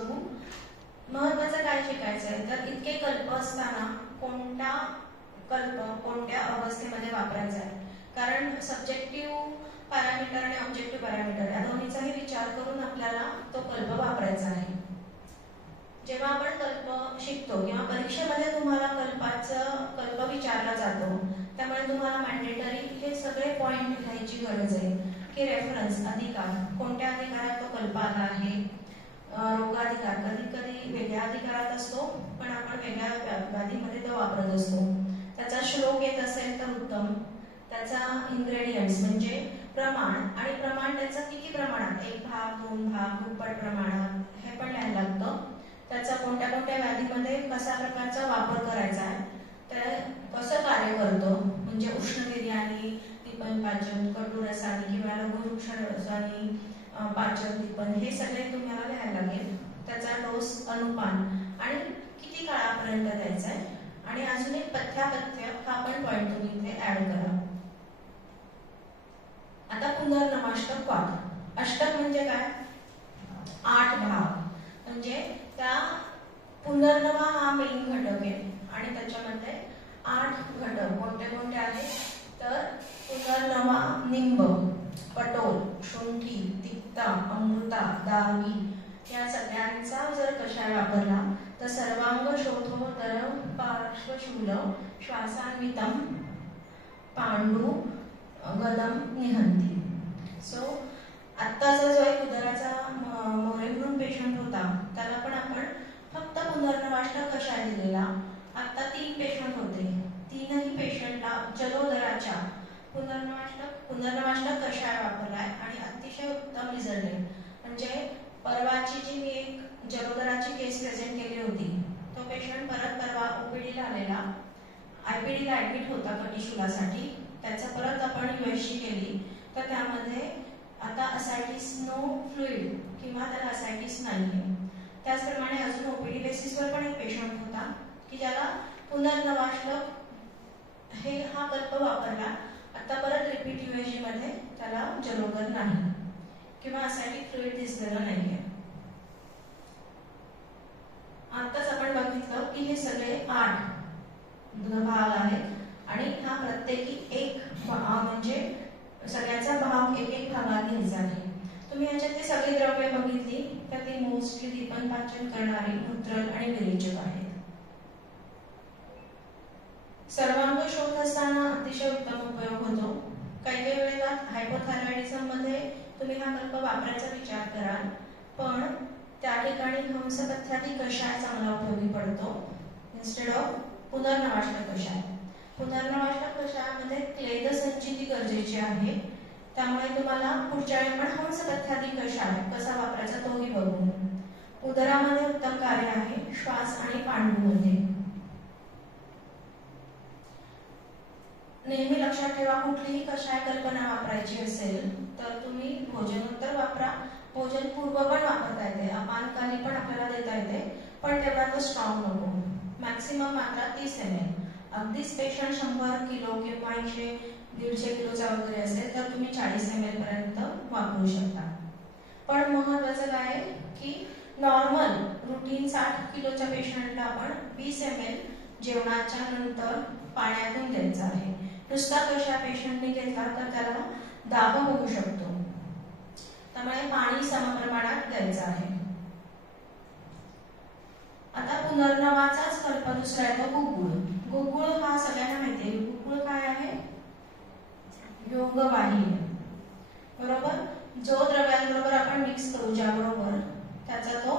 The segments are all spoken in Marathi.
बघू. महत्त्वाचं काय शिकायचं आहे तर इतके कल्प असताना कोणता कल्प कोणत्या अवस्थेमध्ये वापरायचा आहे. कारण सब्जेक्टिव्ह पॅरामीटर आणि ऑब्जेक्टिव्ह पॅरामीटर या दोन्हीचाही विचार करून आपल्याला तो कल्प वापरायचा आहे. जेव्हा आपण कल्प शिकतो किंवा परीक्षेमध्ये तुम्हाला कल्प विचारला जातो, त्यामुळे तुम्हाला मॅन्डेटरी हे सगळे पॉइंट लिहायची गरज आहे की रेफरन्स अधिकार, कोणत्या अधिकारात तो कल्प आला आहे. रोगाधिकार कधी कधी वेगळ्या अधिकारात असतो पण आपण वेगळ्या व्याधीमध्ये तो वापरत असतो. त्याचा श्लोक येत असेल तर उत्तम. त्याचा इन्ग्रेडियंट्स म्हणजे प्रमाण, आणि प्रमाण त्याचं किती प्रमाणात, 1 भाग 2 भाग दुप्पट प्रमाणात हे पण लिहायला लागतं. त्याचा कोणत्या कोणत्या व्याधीमध्ये कशा प्रकारचा वापर करायचा आहे, ते कसं कार्य करतो, म्हणजे उष्णवीर्यानी दीपन पाचन, कडूरसानी किंवा लघुवृक्षरसानी पाचन दीपन हे सगळे तुम्हाला लिहायला लागेल. त्याचा डोस, अनुपान आणि किती काळापर्यंत द्यायचा आहे. आणि अजून एक पथ्यापथ्य हा पण पॉइंट तुम्ही इथे ऍड करा. आता पुनर्नवाष्टक वाद. अष्टक म्हणजे काय, 8 भाग. म्हणजे त्या पुनर्नवा हा मेन घटक आहे आणि त्याच्यामध्ये 8 घटक कोणते कोणते आहेत तर पुनर्नवा निंब, पटोल, शुंठी, तिक्ता, अमृता, दावी या सगळ्यांचा जर कषाय वापरला तर सर्वांग शोधोदर पार्श्वशूल श्वासान्वितम पांडू गदम निहंती. सो आत्ताचा जो एक उदराचा मोरे म्हणून पेशंट होता त्याला पण आपण फक्त पुनर्नवाष्टक कषाय दिलेला. आता 3 पेशंट होते, 3ही पेशंटला जलोदराच्या पुनर्नवाष्टक कषाय वापरलाय आणि अतिशय उत्तम रिझल्ट आहे. म्हणजे परवाची जी मी एक जलोदराची केस प्रेझेंट केली होती, तो पेशंट परवा ओपीडीला आलेला, आयपीडीला ऍडमिट होता कटिशूलासाठी. त्याचा परत आपण यूएसजी केली तर त्यामध्ये आता असायटिस नो फ्लुइड किंवा त्याला असायटिस नाहीये. त्याचप्रमाणे अजून ओपीडी बेसिसवर पण एक पेशंट होता की ज्याला पुनर्नवाष्टक हे हा कल्प वापरला. आता परत रिपीट यूएसजी मध्ये त्याला जलोदर नाही किंवा असायटिक फ्लुइड दिसलेलं नाहीये. आताच आपण बघितलं की हे सगळे 8 भाग आहेत आणि हा प्रत्येकी एक म्हणजे सगळ्याचा भाग एक भागात घ्यायचा आहे. तुम्ही याच्यातली सगळी द्रव्ये बघितली तर ती मोस्टली दीपन पाचन करणारी मूत्रल आणि विरेचक आहेत. सर्वांग शोध असताना अतिशय उत्तम उपयोग होतो. काही काही वेळेला हायपोथायरॉइडिझम मध्ये तुम्ही हा कल्प वापरायचा विचार कराल पण त्या ठिकाणी हंसपथ्यादी कषाय चांगला उपयोगी पडतो इन्स्टेड ऑफ पुनर्नवाष्टक कषाय. पुनर्नवाष्टक कषायामध्ये क्लेद संचिती गरजेची आहे. त्यामुळे तुम्हाला पुढच्या वेळी पण हंसपथ्यादी कषाय कसा वापरायचा तोही बघू. उदरामध्ये उत्तम कार्य आहे, श्वास आणि पांडूमध्ये. नेहमी लक्षात ठेवा कुठलीही कषाय कल्पना वापरायची असेल तर तुम्ही भोजनोत्तर वापरा. भोजन पूर्व पण वापरता येते, अपानकाली पण आपल्याला देता येते पण तेवढा तो स्ट्रॉंग नको. मॅक्सिमम मात्रा 30 ml. अगदीच पेशंट 100 किलो किंवा 100-150 किलोचा वगैरे असेल तर तुम्ही 40 ml पर्यंत वापरू शकता. पण महत्वाचं काय आहे की नॉर्मल रुटीन 60 किलोच्या पेशंटला आपण 20 ml जेवणाच्या नंतर पाण्यातून द्यायचा आहे. नुसता कशा पेशंटने घेतला तर त्याला दाब होऊ शकतो, त्यामुळे पाणी समप्रमाणात द्यायचं आहे. आता पुनर्नवाचाच कल्प दुसरा आहे तो गुगुळ. गुगुळ हा सगळ्यांना माहिती आहे. गुगुळ काय आहे, योगवाही बरोबर. जो द्रव्यांबरोबर आपण मिक्स करू ज्याबरोबर त्याचा तो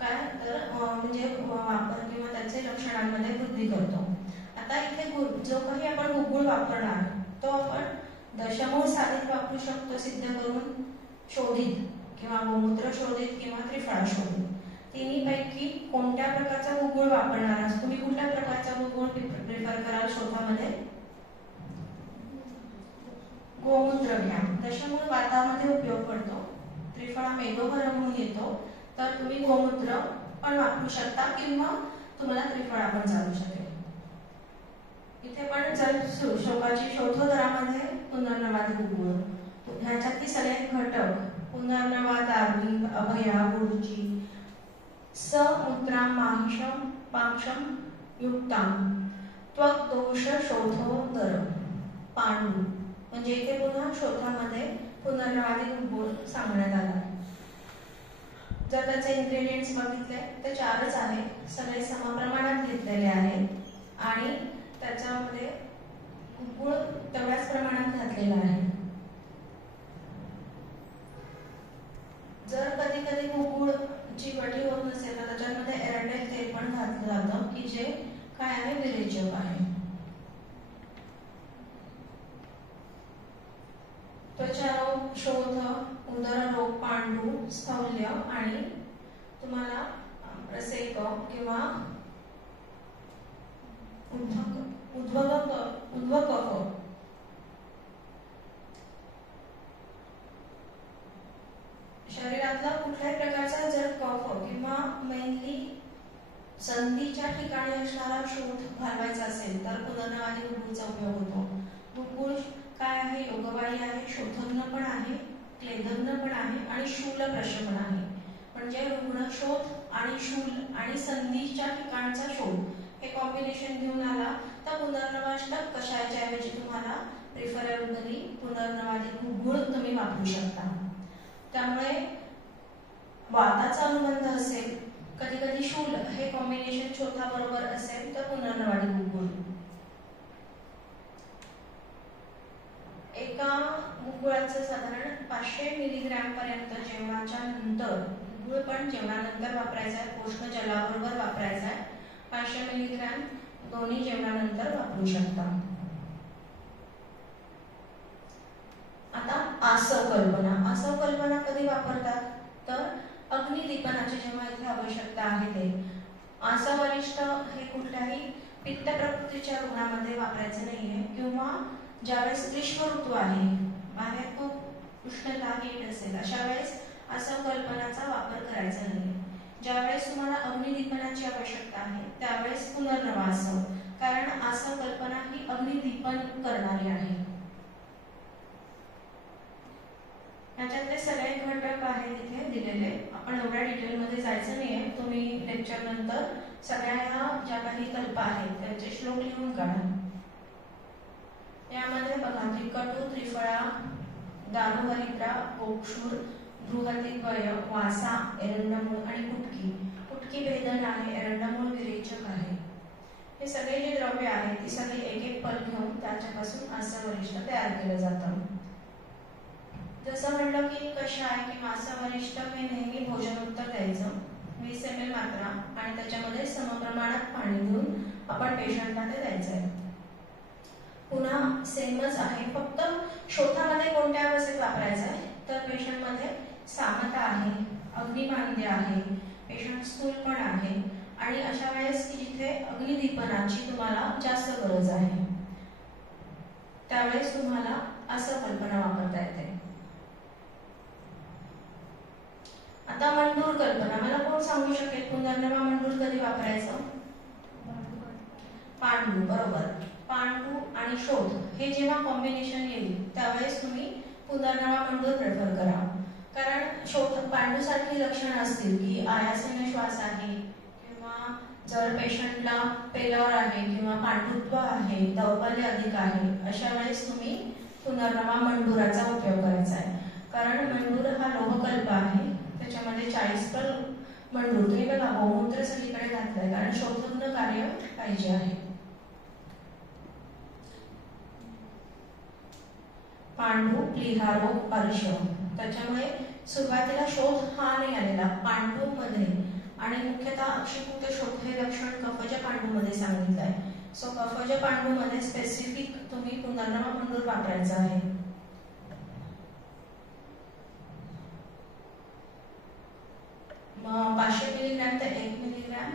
काय तर म्हणजे वापर किंवा त्याचे लक्षणांमध्ये वृद्धी करतो. आता इथे जो काही आपण गुगुळ वापरणार तो आपण दशमूळ साधित वापरू शकतो सिद्ध करून, शोधित किंवा गोमूत्र शोधित किंवा त्रिफळा शोधित. तिन्ही पैकी कोणत्या प्रकारचा गुगुळ वापरणार आहात तुम्ही? कुठल्या प्रकारचा गुगुळ प्रिफर कराल शोधामध्ये? गोमूत्र घ्या. दशमूळ वातामध्ये उपयोग पडतो, त्रिफळा मेदोभर म्हणून येतो तर तुम्ही गोमूत्र पण वापरू शकता किंवा तुम्हाला त्रिफळा पण चालू शकेल. इथे पण जर शोकाची शोधोदरामध्ये पुनर्नवाद गुगुळ ह्याच्यातली सगळे घटक पुनर्नवा, दावी, अभया, गुरुची समुद्रामांशम पांशम युक्ताम त्वक दोष शोधोदर पांडू. म्हणजे इथे पुन्हा शोधामध्ये पुनर्नावादी गुण सांगण्यात आला. जर त्याचे इन्ग्रेडियंट्स बघितले तर 4च आहे, सगळे समप्रमाणात घेतलेले आहेत आणि त्याच्यामध्ये गुळ तेवढ्याच प्रमाणात घातलेला आहे. जर कधी कधी गुळची गठी होत नसेल तर त्याच्यामध्ये एरंडेल तेल पण घातलं जातं की जे काय आहे विरेचक आहे. त्वचारोग, शोथ, उदररोग, पांडू, स्थौल्य आणि तुम्हाला रसेक किंवा उद्भकफ शरीरातला कुठल्याही प्रकारचा जर कफ किंवा मेनली संधीच्या ठिकाणी असणारा शोथ घालवायचा असेल तर पुनर्नावादी गुळगुळचा उपयोग होतो. गुळगुळ काय आहे? योगवाही आहे, शोधज्ञ पण आहे, क्लेदज्ञ पण आहे आणि शूलप्रश पण आहे. म्हणजे रुग्ण शोथ आणि शूल आणि संधीच्या ठिकाणचा शोध हे कॉम्बिनेशन घेऊन आला तर पुनर्नवाष्टक कषायाच्या ऐवजी तुम्हाला प्रिफरेबली पुनर्नवादी गुळ तुम्ही वापरू शकता. त्यामुळे वाताचा अनुबंध असेल, कधी कधी शूल हे कॉम्बिनेशन शोथा बरोबर असेल तर पुनर्नवादी गुळ. एका गुळाचं साधारण 500 मिलीग्रॅम पर्यंत जेवणाच्या नंतर, गुळ पण जेवणानंतर वापरायचा आहे, पोषण जलाबरोबर वापरायचा आहे. 500 मिलीग्रॅम दोन्ही जेवणानंतर वापरू शकता. आता आसव कल्पना कधी वापरतात तर अग्निदीपनाची जेव्हा इथे आवश्यकता आहे ते. आसवरिष्ठ हे कुठल्याही पित्त प्रकृतीच्या रुग्णामध्ये वापरायचं नाहीये किंवा ज्यावेळेस ग्रीष्म ऋतू आहे, बाहेर खूप उष्णता येत असेल अशा वेळेस आसव कल्पनाचा वापर करायचा नाही. ज्यावेळेस तुम्हाला अग्निदीपनाची आवश्यकता आहे त्यावेळेस पुनर्नवा आसव, कारण आसव कल्पना ही अग्निदीपन करणारी आहे. याच्यातले सगळे घटक आहेत इथे दिलेले. आपण एवढ्या डिटेलमध्ये जायचं नाहीये. तुम्ही लेक्चर नंतर सगळ्या ह्या ज्या काही कल्पना आहेत त्यांचे श्लोक लिहून काढा. यामध्ये बघा त्रिकटू, त्रिफळा, दारुहरिद्रा, गोक्षूर, बृहतिद्वय, वासा, एरंडमूळ आणि कुटकी भेदन आहे, एरंडमूळ विरेचक आहे. हे सगळे जे द्रव्य आहेत ती सगळी एक एक पल घेऊन त्याच्यापासून आसवरिष्ठ तयार केलं जातं. जसं म्हणलं की कषाय किंवा आसवरिष्ठ हे नेहमी भोजनोत्तर द्यायचं, 20 ml मात्रा, आणि त्याच्यामध्ये समप्रमाणात पाणी देऊन आपण पेशंटला ते द्यायचं आहे. पुन्हा सेमच आहे, फक्त शोथामध्ये कोणत्या अवस्थेत वापरायचं आहे तर पेशंटमध्ये सामता आहे, अग्निमांद्य आहे, पेशंट स्थूल पण आहे आणि अशा वेळेस की जिथे अग्निदीपनाची तुम्हाला जास्त गरज आहे त्यावेळेस तुम्हाला असं कल्पना वापरता येते. आता मंडूर कल्पना मला कोण सांगू शकेल? पुनर्नवा मंडूर कधी वापरायचं? पांडू, बरोबर. पांडू आणि शोध हे जेव्हा कॉम्बिनेशन येईल त्यावेळेस तुम्ही पुनर्नवा मंडूर प्रेफर करा. कारण शोध पांडूसारखी लक्षणं असतील की आयासाने श्वास आहे किंवा जर पेशंटला पेलर आहे किंवा पांडुत्व आहे, दौर्बल्य अधिक आहे, अशा वेळेस तुम्ही पुनर्नवा मंडूराचा उपयोग करायचा आहे. कारण मंडूर हा लोहकल्प आहे, त्याच्यामध्ये 40 मंडूर तुम्ही बघा गोमूत्र सगळीकडे घातलंय कारण शोधज्ञ कार्य पाहिजे आहे. पांडू, प्लिहारो, अर्श, त्याच्यामुळे सुरुवातीला शोध हा नाही आलेला पांडू मध्ये, आणि मुख्यतः अक्षिपुत शोध हे लक्षण कफज पांडू मध्ये सांगितलं आहे. सो कफज पांडू मध्ये स्पेसिफिक तुम्ही पुनर्नवा मंडूर वापरायचा आहे. 500 मिलीग्रॅम ते 1 मिलीग्रॅम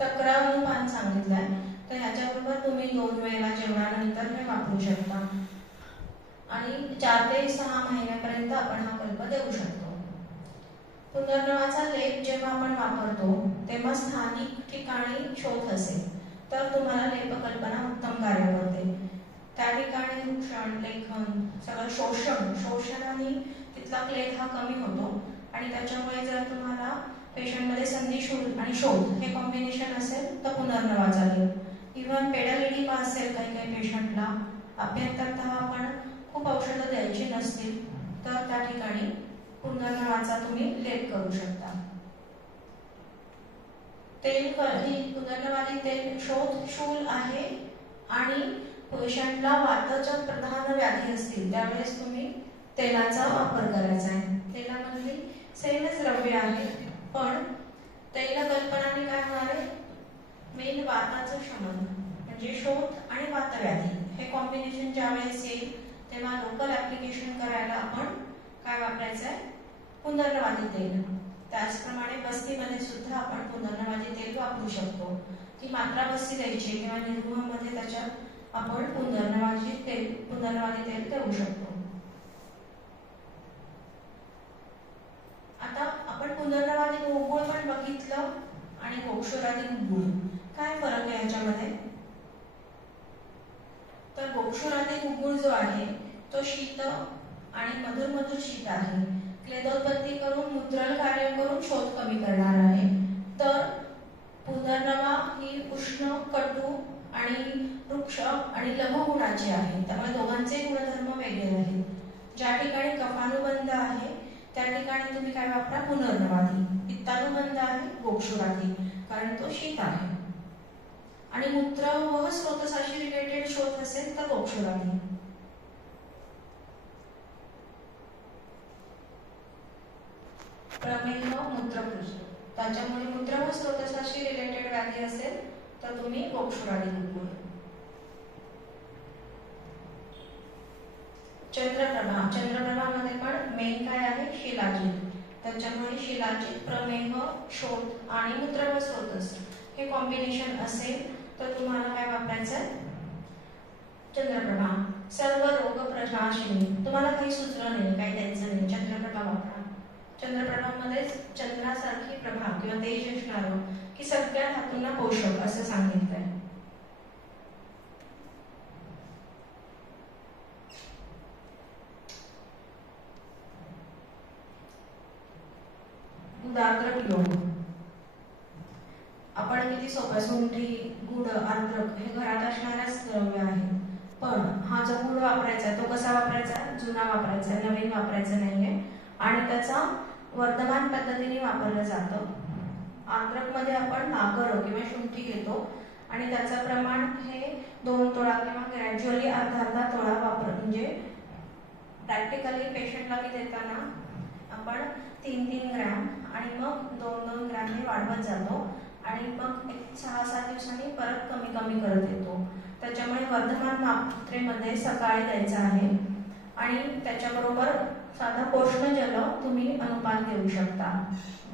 तक्रार पान सांगितलं आहे, तर ह्याच्याबरोबर तुम्ही 2 वेळेला जेवणानंतर हे वापरू शकता आणि 4 ते 6 महिन्यापर्यंत आपण हा कल्प देऊ शकतो. पुनर्नवाचा लेप जेव्हा आपण वापरतो तेव्हा स्थानिक ठिकाणी शोध असेल तर तुम्हाला लेपकल्पना उत्तम कार्य करते. त्या ठिकाणी वृक्षण, लेखन, सगळं शोषणाने तिथला क्लेद हा कमी होतो आणि त्याच्यामुळे जर तुम्हाला पेशंटमध्ये संधी शूल आणि शोध हे कॉम्बिनेशन असेल तर पुनर्नवा चालेल. इव्हन पेडल एडिमा असेल काही काही पेशंटला, अभ्यंतरतः आपण खूप औषधं द्यायची नसतील तर त्या ठिकाणी पुनर्नवाचा तुम्ही लेप करू शकता. तेल ही पुनर्नवादी तेल शोध शूल आहे आणि पेशंटला वाताच्या प्रधान व्याधी असतील त्यावेळेस तुम्ही तेलाचा वापर करायचा आहे. तेलामधली सेमच द्रव्य आहे पण तेल कल्पनाने काय होणार आहे, मेन वाताचं शमन म्हणजे शोथ आणि वातव्याधी हे कॉम्बिनेशन ज्या वेळेस येईल तेव्हा लोकल ऍप्लिकेशन करायला आपण काय वापरायचं आहे, पुनर्नवादी तेल. त्याचप्रमाणे बस्तीमध्ये सुद्धा आपण पुनर्नवादी तेल वापरू शकतो. ती मात्रा बस्ती द्यायची किंवा निर्गुहामध्ये त्याच्यात आपण पुनर्नवादी तेल देऊ शकतो. आता आपण पुनर्नवादी गुळगुळ पण बघितलं आणि गोक्षुरादी गुळगुळ काय फरक आहे याच्यामध्ये. तर गोक्षुरादी गुळगुळ जो आहे तो शीत आणि मधुर मधुर शीत आहे. क्लेदोत्पत्ती करून मूत्रल कार्य करून शोथ कमी करणार आहे. तर पुनर्नवा ही उष्ण, कटू आणि वृक्ष आणि लघु गुणाची आहे. त्यामुळे दोघांचे गुणधर्म वेगळे आहेत. ज्या ठिकाणी कफानुबंध आहे त्या ठिकाणी तुम्ही काय वापरा, पुनर्नवादी. पित्तानुबंध आहे गोक्षुरादी कारण तो शीत आहे. आणि मूत्र व स्रोतसाशी रिलेटेड शोथ असेल तर गोक्षुरादी. प्रमेह मूत्रपुरुष त्याच्यामुळे मूत्र व स्रोतसाशी रिलेटेड व्याधी असेल तर तुम्ही गोक्षुरादी गुळगुळ. चंद्रप्रभामध्ये पण मेन काय आहे, शिलाजित. त्याच्यामुळे शिलाजित, प्रमेह, शोथ आणि मूत्र व स्रोतस हे कॉम्बिनेशन असेल तर तुम्हाला काय वापरायचं आहे, चंद्रप्रभा. सर्व रोग प्रनाशिनी. तुम्हाला काही सुचलं नाही, काही द्यायचं नाही, चंद्रप्रभा वापरा. चंद्रप्रभामध्ये चंद्रासारखी प्रभा किंवा तेज असणार की सगळ्या धातूंना पोषक असं सांगितलंय. गुडार्द्रक योग आपण किती सोपा, सुंठी, गुड, आर्द्रक हे घरात असणाऱ्याच द्रव्य आहेत. पण हा जो गुड वापरायचा तो कसा वापरायचा, जुना वापरायचा, नवीन वापरायचा नाहीये. आणि त्याचा वर्धमान पद्धतीने वापरलं जातं. आर्द्रक मध्ये आपण नागर किंवा शुंठी घेतो आणि त्याचं प्रमाण हे 2 तोळा किंवा ग्रॅज्युअली अर्धा तोळा वापर, म्हणजे प्रॅक्टिकली पेशंटला की देताना आपण 3-3 ग्रॅम आणि मग 2-2 ग्रॅम हे वाढवत जातो आणि मग 6-7 दिवसांनी परत कमी कमी करत येतो. त्याच्यामुळे वर्धमान मात्रेमध्ये सकाळी द्यायचं आहे आणि त्याच्याबरोबर साधा पोषण जल तुम्ही अनुपात देऊ शकता.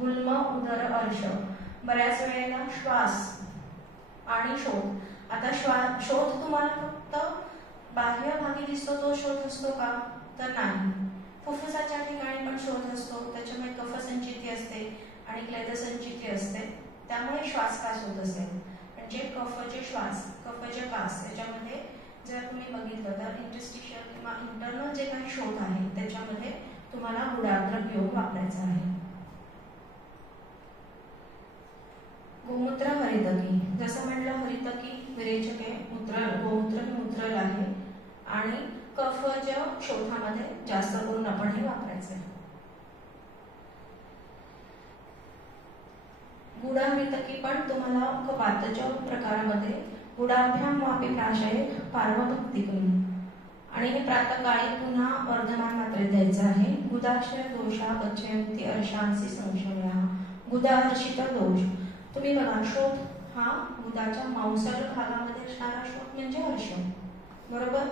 गुल्म, उदर, अर्श. बऱ्याच वेळेला श्वास आणि शोथ. आता शोथ तुम्हाला फक्त बाह्य भागी दिसतो तो शोथ असतो का, तर नाही. फुफ्फुसाच्या ठिकाणी पण शोथ असतो. त्याच्यामुळे कफसंचिती असते आणि क्लेदसंचिती असते. त्यामुळे श्वासकास होत असेल म्हणजे कफचे श्वास, कफचे कास याच्यामध्ये जर तुम्ही बघितलं तर इंटरस्टिशियल किंवा इंटरनल जे काही शोथ आहे त्याच्यामध्ये तुम्हाला गुडार्द्रक योग वापरायचा आहे. गोमूत्र हरितकी. जसं म्हटलं हरितकी विरेचके, गोमूत्र मूत्रल आहे आणि कफज शोथामध्ये जास्त करून आपण हे वापरायचं आहे. गुडामृतकी पण तुम्हाला वातच्या प्रकारामध्ये गुडाभ्याम वापी प्राशय पार्वभक्तिकम आणि हे प्रातःकाळी पुन्हा वर्धमान मात्रेत द्यायचं आहे. गुदाक्षर दोषा गच्छन्ति अर्शांसी संशया. गुदाहर्षित दोष. तुम्ही बघा शोथ हा गुदाच्या मांसल भागामध्ये असणारा शोथ म्हणजे हर्ष, बरोबर.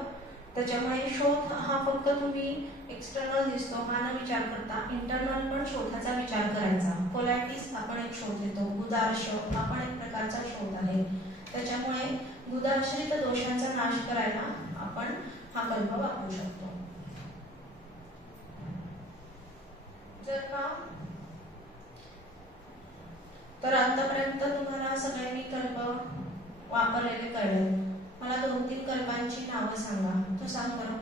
त्याच्यामुळे शोथ हा फक्त तुम्ही एक्सटर्नल दिसतो हा न विचार करता इंटरनल पण शोथाचा विचार करायचा. कोलायटिस आपण एक शोथ येतो, गुदार्श हा पण एक प्रकारचा शोथ आहे. त्याच्यामुळे गुदाश्रित दोषांचा नाश करायला आपण हा कल्प वापरू शकतो. जर का तर आतापर्यंत तुम्हाला सगळे मी कल्प वापरलेले कळले. मला 2-3 कल्पांची नावं सांगा. तू सांग बरं.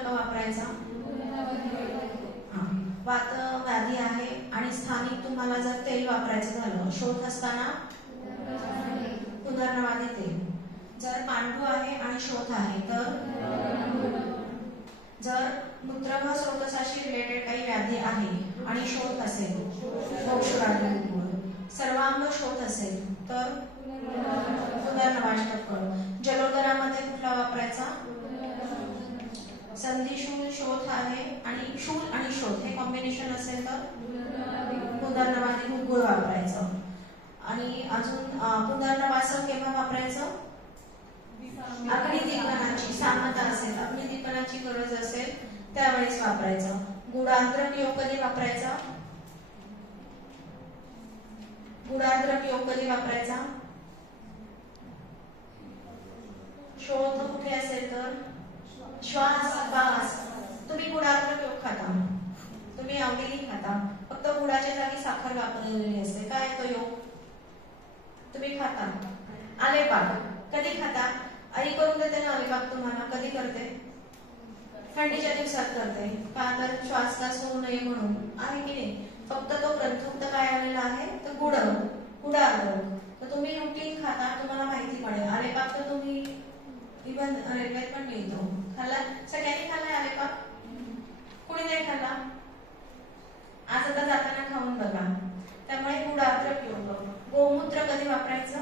कल्प वापरायचा? वात व्याधी आहे आणि स्थानिक तुम्हाला जर तेल वापरायचं झालं, शोध असताना पुनर्नवादी तेल. जर पांडू आहे आणि शोध आहे तर जर मूत्रवा स्रोतसाशी रिलेटेड काही व्याधी आहे आणि शोध असेल, सर्वांग शोध असेल तर पुनर्नवाष्टक. जलोदरामध्ये कुठला वापरायचा? संधिशूल शोध आहे आणि शूल आणि शोध हे कॉम्बिनेशन असेल तर पुनर्नवादी गुळ वापरायचं. आणि अजून पुनर्नवासक केव्हा वापरायचं? अग्निदीपनाची सामता असेल, अग्निदीपनाची गरज असेल त्यावेळेस वापरायचं. गुडांद्रक योग कधी वापरायचा? गुडांद्रक योग कधी वापरायचा? शोध कुठे असेल तर श्वास श्वास. तुम्ही गुडांद्रक योग खाता, तुम्ही आवडीने खाता, फक्त गुडाच्या जागी साखर वापरलेली असते. काय तो योग तुम्ही खाता? आलेपाक. कधी खाता? आई करून देते ना आलेपाक तुम्हाला. कधी करते? थंडीच्या दिवसात करते. का तर श्वासदास होऊ नये म्हणून, आहे की नाही? फक्त तो ग्रंथोक्त काय आलेला आहे तर गुडार्द्रक. तर तुम्ही रुटीन खाता, तुम्हाला माहिती पडेल. आलेपाक तर तुम्ही इव्हन रेल्वेत पण मिळतो. खाल्ला? सगळ्यांनी खाल्लाय आलेपाक? कुणी नाही खाल्ला? आज आता जाताना खाऊन बघा. त्यामुळे गुडार्द्रक योग. गोमूत्र कधी वापरायचं?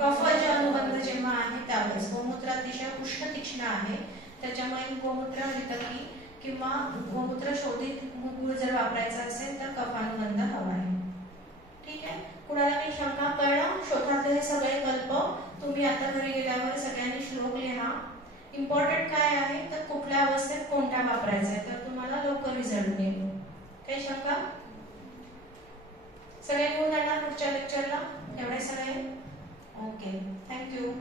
कफज अनुबंध जेव्हा आहे त्यावेळेस. गोमूत्र अतिशय उष्ण तीक्ष्ण आहे, त्याच्यामुळे गोमूत्र वितकी किंवा गोमूत्र शोधित गुळ जर वापरायचा असेल तर कफानुबंध हवा आहे. ठीक आहे? कुणाला काही शंका? कळलं? शोधातले हे सगळे कल्प तुम्ही आता घरी गेल्यावर सगळ्यांनी श्लोक लिहा. इम्पॉर्टंट काय आहे तर कुठल्या अवस्थेत कोणत्या वापरायचा आहे, तर तुम्हाला लवकर रिझल्ट मिळेल. काही शंका? सगळे घेऊन जाणार पुढच्या लेक्चरला एवढे सगळे? Okay, thank you.